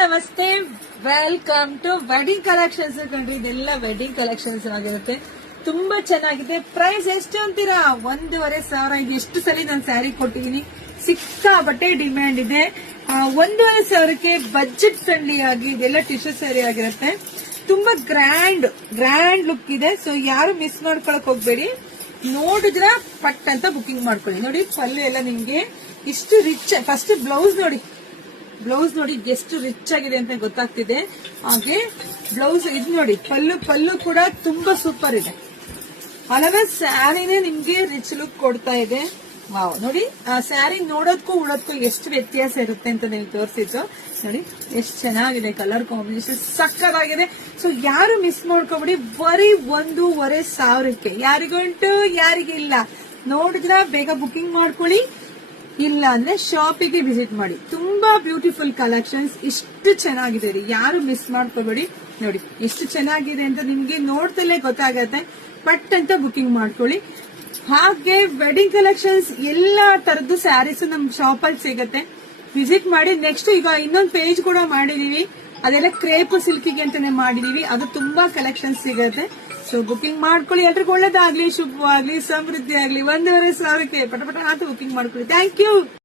ನಮಸ್ತೆ, welcome to wedding collections. ಕಂಡ್ರಿ, ಇದೆಲ್ಲ ವೆಡ್ಡಿಂಗ್ ಕಲೆಕ್ಷನ್ಸ್ ಆಗಿರುತ್ತೆ. ತುಂಬಾ ಚೆನ್ನಾಗಿದೆ. ಪ್ರೈಸ್ ಎಷ್ಟು ಅಂತೀರಾ? 1,500. ಎಷ್ಟು ಸಲ ನಾನು ಸ್ಯಾರಿ ಕೊಟ್ಟಿದ್ದೀನಿ. ಸಿಕ್ಕಾಪಟ್ಟೆ ಡಿಮ್ಯಾಂಡ್ ಇದೆ. 1,500ಕ್ಕೆ ಬಜೆಟ್ ಫ್ರೆಂಡ್ಲಿ ಆಗಿ ಇದೆಲ್ಲ ಟಿಶ್ಯೂ ಸ್ಯಾರಿ ಆಗಿರುತ್ತೆ. ತುಂಬಾ ಗ್ರ್ಯಾಂಡ್ ಲುಕ್ ಇದೆ. ಸೊ ಯಾರು ಮಿಸ್ ಮಾಡ್ಕೊಳಕ್ ಹೋಗ್ಬೇಡಿ. ನೋಡಿದ್ರ ಪಟ್ ಅಂತ ಬುಕಿಂಗ್ ಮಾಡ್ಕೊಳ್ಳಿ. ನೋಡಿ, ಪಲ್ಲು ಎಲ್ಲ ನಿಮ್ಗೆ ಇಷ್ಟು ರಿಚ್. ಫಸ್ಟ್ ಬ್ಲೌಸ್ ನೋಡಿ ಎಷ್ಟು ರಿಚ್ ಆಗಿದೆ ಅಂತ ಗೊತ್ತಾಗ್ತಿದೆ. ಹಾಗೆ ಬ್ಲೌಸ್ ಇದು ನೋಡಿ, ಪಲ್ಲು ಕೂಡ ತುಂಬಾ ಸೂಪರ್ ಇದೆ. ಅಲ್ಲವೇ ಸ್ಯಾರಿನೇ ನಿಮ್ಗೆ ರಿಚ್ ಲುಕ್ ಕೊಡ್ತಾ ಇದೆ. ವಾವ್, ನೋಡಿ ಆ ಸ್ಯಾರಿ ನೋಡೋದಕ್ಕೂ ಉಳೋದಕ್ಕೂ ಎಷ್ಟು ವ್ಯತ್ಯಾಸ ಇರುತ್ತೆ ಅಂತ ನೀವು ತೋರಿಸಿದ್ದು. ನೋಡಿ ಎಷ್ಟು ಚೆನ್ನಾಗಿದೆ. ಕಲರ್ ಕಾಂಬಿನೇಷನ್ ಸಕ್ಕತ್ತಾಗಿದೆ. ಸೊ ಯಾರು ಮಿಸ್ ಮಾಡ್ಕೊಬಿಡಿ. ಬರೀ 1,500ಕ್ಕೆ. ಯಾರಿಗುಂಟು ಯಾರಿಗಿಲ್ಲ. ನೋಡಿದ್ರ ಬೇಗ ಬುಕಿಂಗ್ ಮಾಡ್ಕೊಳ್ಳಿ. ಇಲ್ಲ ಅಂದ್ರೆ ಶಾಪಿಗೆ ವಿಸಿಟ್ ಮಾಡಿ. ತುಂಬಾ ಬ್ಯೂಟಿಫುಲ್ ಕಲೆಕ್ಷನ್ಸ್. ಇಷ್ಟು ಚೆನ್ನಾಗಿದೆ ರೀ. ಯಾರು ಮಿಸ್ ಮಾಡ್ಕೋಬೇಡಿ. ನೋಡಿ ಎಷ್ಟು ಚೆನ್ನಾಗಿದೆ ಅಂತ ನಿಮ್ಗೆ ನೋಡ್ತಲೇ ಗೊತ್ತಾಗತ್ತೆ. ಪಟ್ ಅಂತ ಬುಕಿಂಗ್ ಮಾಡ್ಕೊಳ್ಳಿ. ಹಾಗೆ ವೆಡ್ಡಿಂಗ್ ಕಲೆಕ್ಷನ್ಸ್ ಎಲ್ಲಾ ತರದ್ದು ಸ್ಯಾರೀಸ್ ನಮ್ ಶಾಪ್ ಅಲ್ಲಿ ಸಿಗತ್ತೆ. ವಿಸಿಟ್ ಮಾಡಿ. ನೆಕ್ಸ್ಟ್ ಈಗ ಇನ್ನೊಂದು ಪೇಜ್ ಕೂಡ ಮಾಡಿದೀವಿ. ಅದೆಲ್ಲ ಕ್ರೇಪ್ ಸಿಲ್ಕಿಗೆ ಅಂತಾನೆ ಮಾಡಿದೀವಿ. ಅದು ತುಂಬಾ ಕಲೆಕ್ಷನ್ಸ್ ಸಿಗತ್ತೆ. ಸೊ ಬುಕಿಂಗ್ ಮಾಡ್ಕೊಳ್ಳಿ. ಎಲ್ರಿಗೂ ಒಳ್ಳೇದಾಗ್ಲಿ, ಶುಭವಾಗ್ಲಿ, ಸಮೃದ್ಧಿ ಆಗ್ಲಿ. 1,500ಕ್ಕೆ ಪಟ ಅಂತ ಬುಕಿಂಗ್ ಮಾಡ್ಕೊಳ್ಳಿ. Thank you.